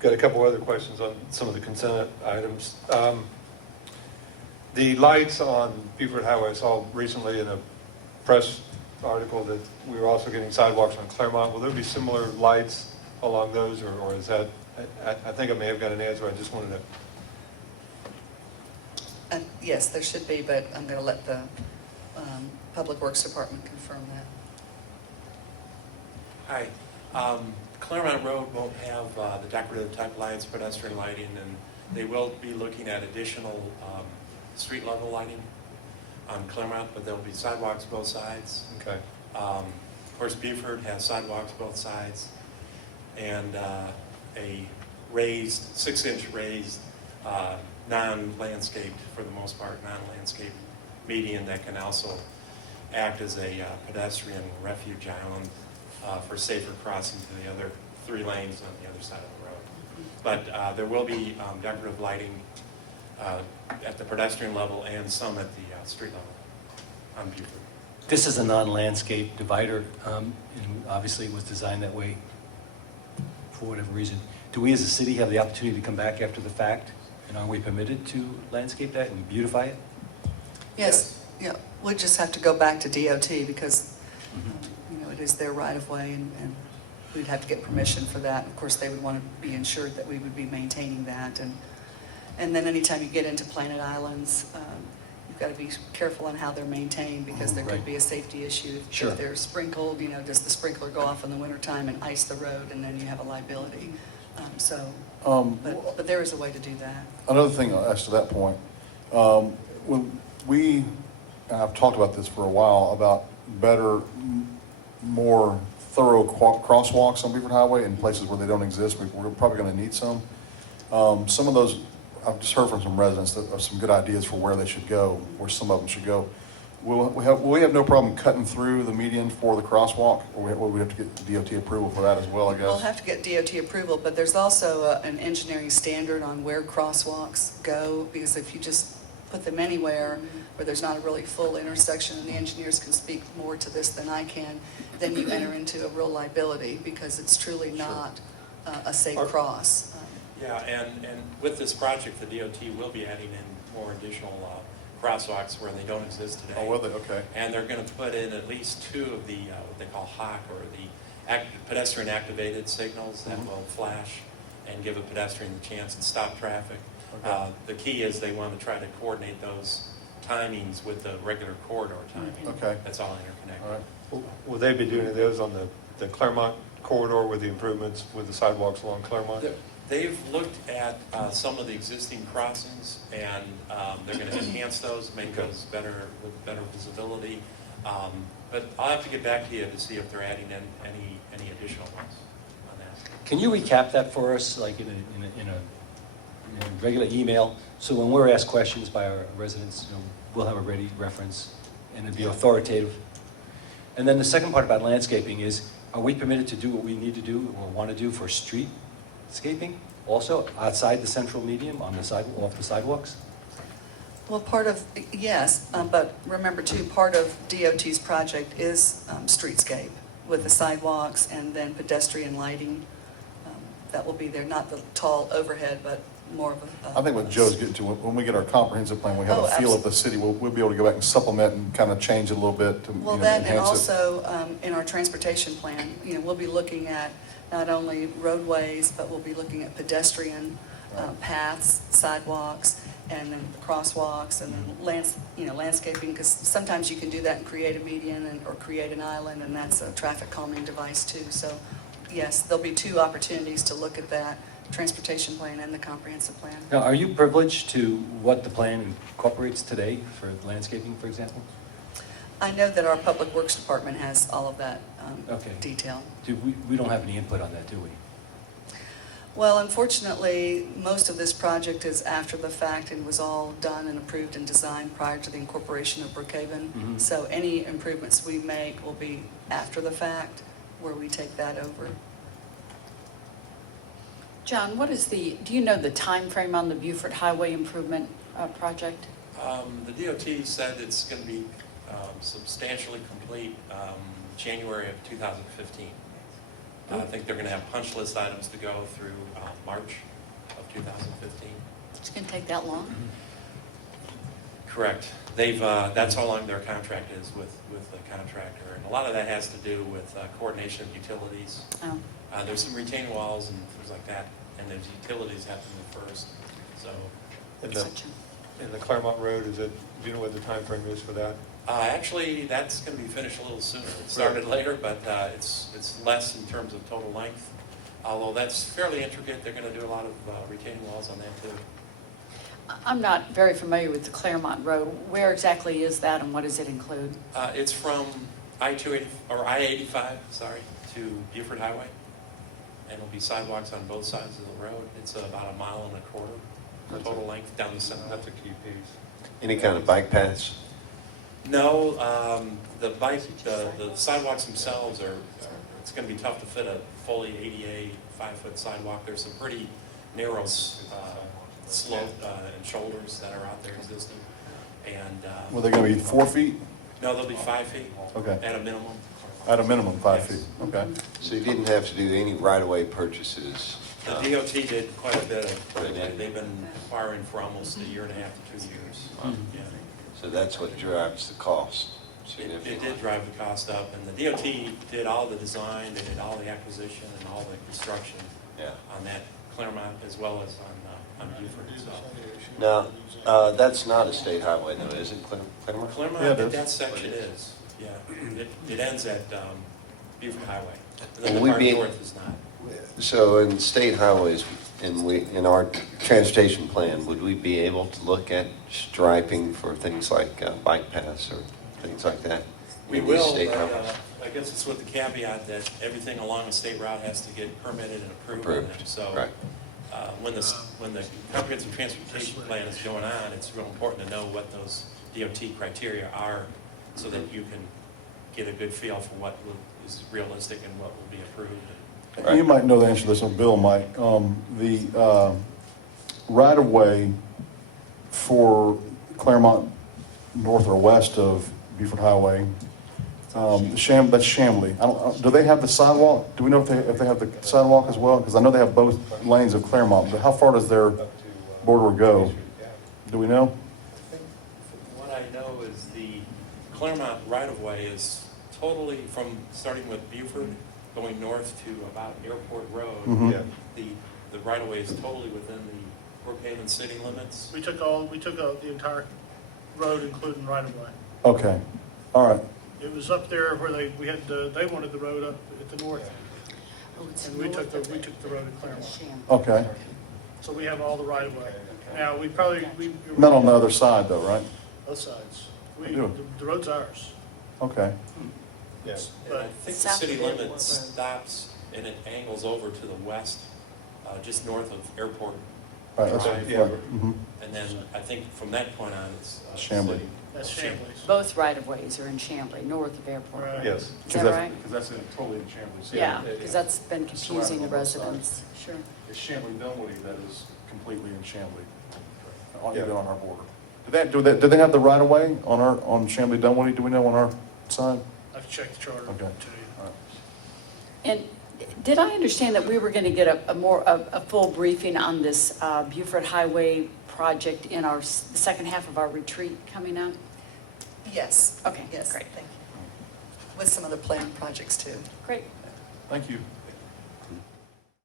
Got a couple other questions on some of the consent items. The lights on Buford Highway, I saw recently in a press article that we were also getting sidewalks on Clairmont. Will there be similar lights along those, or is that, I think I may have got an answer, I just wanted to. Yes, there should be, but I'm going to let the Public Works Department confirm that. Hi. Clairmont Road won't have the decorative type lights, pedestrian lighting, and they will be looking at additional street level lighting on Clairmont, but there'll be sidewalks both sides. Okay. Of course, Buford has sidewalks both sides, and a raised, 6-inch raised, non-landscaped, for the most part, non-landscaped median that can also act as a pedestrian refuge island for safer crossing to the other 3 lanes on the other side of the road. But there will be decorative lighting at the pedestrian level and some at the street level on Buford. This is a non-landscape divider, and obviously it was designed that way for whatever reason. Do we as a city have the opportunity to come back after the fact, and are we permitted to landscape that and beautify it? Yes, yeah, we'll just have to go back to DOT because it is their right-of-way, and we'd have to get permission for that. Of course, they would want to be ensured that we would be maintaining that. And then anytime you get into Planet Islands, you've got to be careful on how they're maintained because there could be a safety issue. Sure. If they're sprinkled, does the sprinkler go off in the wintertime and ice the road, and then you have a liability. But there is a way to do that. Another thing as to that point, when I've talked about this for a while, about better, more thorough crosswalks on Buford Highway in places where they don't exist. We're probably going to need some. Some of those, I've just heard from some residents that are some good ideas for where they should go, where some of them should go. Will we have no problem cutting through the median for the crosswalk, or will we have to get DOT approval for that as well, I guess? We'll have to get DOT approval, but there's also an engineering standard on where crosswalks go, because if you just put them anywhere where there's not a really full intersection, and the engineers can speak more to this than I can, then you enter into a real liability because it's truly not a safe cross. Yeah, and with this project, the DOT will be adding in more additional crosswalks where they don't exist today. Oh, will they? Okay. And they're going to put in at least 2 of the what they call HOC, or the pedestrian activated signals that will flash and give a pedestrian the chance and stop traffic. Okay. The key is they want to try to coordinate those timings with the regular corridor timing. Okay. That's all interconnected. All right. Will they be doing those on the Clairmont corridor with the improvements with the sidewalks along Clairmont? They've looked at some of the existing crossings, and they're going to enhance those, make those better with better visibility. But I'll have to get back to you to see if they're adding in any additional ones on that. Can you recap that for us, like in a regular email, so when we're asked questions by our residents, we'll have a ready reference and it'll be authoritative. And then the second part about landscaping is, are we permitted to do what we need to do or want to do for streetscaping also outside the central median on the off the sidewalks? Well, yes, but remember too, part of DOT's project is streetscape with the sidewalks and then pedestrian lighting. That will be there, not the tall overhead, but more of a... I think what Joe's getting to, when we get our comprehensive plan, we have a feel of the city, we'll be able to go back and supplement and kind of change it a little bit to that, enhance and it. also in our transportation plan, we'll be looking at not only roadways, but we'll be looking at pedestrian paths, sidewalks, and then crosswalks, and then landscaping, because sometimes you can do that and create a median or create an island, and that's a traffic calming device too. So yes, there'll be 2 opportunities to look at that, transportation plan and the comprehensive plan. Now, are you privileged to what the plan incorporates today for landscaping, for example? I know that our Public Works Department has all of that detail. We don't have any input on that, do we? Well, unfortunately, most of this project is after the fact and was all done and approved and designed prior to the incorporation of Brookhaven. Mm-hmm. So any improvements we make will be after the fact, where we take that over. John, do you know the time frame on the Buford Highway Improvement Project? The DOT said it's going to be substantially complete January of 2015. I think they're going to have punch list items to go through March of 2015. It's going to take that long? Correct. That's how long their contract is with the contractor. And a lot of that has to do with coordination of utilities. Oh, There's some retaining walls and things like that, and those utilities have to move first. So gotcha. In the Clairmont Road, do you know what the time frame is for that? actually, that's going to be finished a little sooner. It started later, but it's less in terms of total length. Although that's fairly intricate, they're going to do a lot of retaining walls on that too. I'm not very familiar with the Clairmont Road. Where exactly is that and what does it include? It's from I-85, to Buford Highway. And it'll be sidewalks on both sides of the road. It's about 1.25 miles total length down the center. That's a key piece. Any kind of bike paths? No, the sidewalks themselves it's going to be tough to fit a fully ADA 5-foot sidewalk. There's some pretty narrow slope and shoulders that are out there existing. And Were they gonna be 4 feet? no, they'll be 5 feet Okay, at a minimum. at a minimum, 5 Yes. feet, okay. So you didn't have to do any right-of-way purchases? The DOT did quite a bit of, They did. they've been acquiring for almost 1.5 to 2 years. Yeah. So that's what drives the cost It significantly? did drive the cost up, and the DOT did all the design, they did all the acquisition and all the construction Yeah. on that Clairmont as well as on Buford. So Now, that's not a state highway though, is it, Claremont? Claremont, Yeah, it is. that section is, yeah. It ends at Buford Highway. And then Will the we part be- north is not. So in state highways, in our transportation plan, would we be able to look at striping for things like bike paths or things like that? We in these will, state but highways? I guess it's with the caveat that everything along the state route has to get permitted and approved. Approved, So right. when the comprehensive transportation plan is going on, it's real important to know what those DOT criteria are so that you can get a good feel for what is realistic and what will be approved. Right. You might know the answer to this, or Bill might. The right-of-way for Claremont north or west of Buford Highway, that's Chamblee. Do they have the sidewalk? Do we know if they have the sidewalk as well? Because I know they have both lanes of Claremont, but how far does their Up to, border go? Do we know? I think what I know is the Claremont right-of-way is totally starting with Buford, going north to about Airport Road. Mhm. Yeah. The right-of-way is totally within the Brookhaven city limits. We took the entire road, including right-of-way. Okay, all right. It was up there where they wanted the road up at the north, Oh, it's and we took north of it. the road to Claremont. Sham. Okay. So we have all the right-of-way. Now, we Not on the other side though, right? both sides. do. The road's ours. Okay. Yes. And I But think the South city of it limit was a- stops and it angles over to the west, just north of Airport. All right, that's, Drive. right. Mhm. And then I think from that point on, it's Chamblee. city. that's Chamblee's. Both right-of-ways are in Chamblee, north of Airport. Right. Yes. Is that Because that's- right? Because that's totally in Chamblee. So Yeah, it- because that's been confusing to surrounded on both sides. residents. Sure. It's Chamblee Dunwoody that is completely in Chamblee. Even on our border. Do they have the right of way on Chamblee Dunwoody? Do we know on our side? I can check the charter Okay. too. All right. And did I understand that we were going to get a full briefing on this Buford Highway project in the second half of our retreat coming up? Yes. Okay, Yes, great. thank you. With some other planned projects too. Great. Thank you.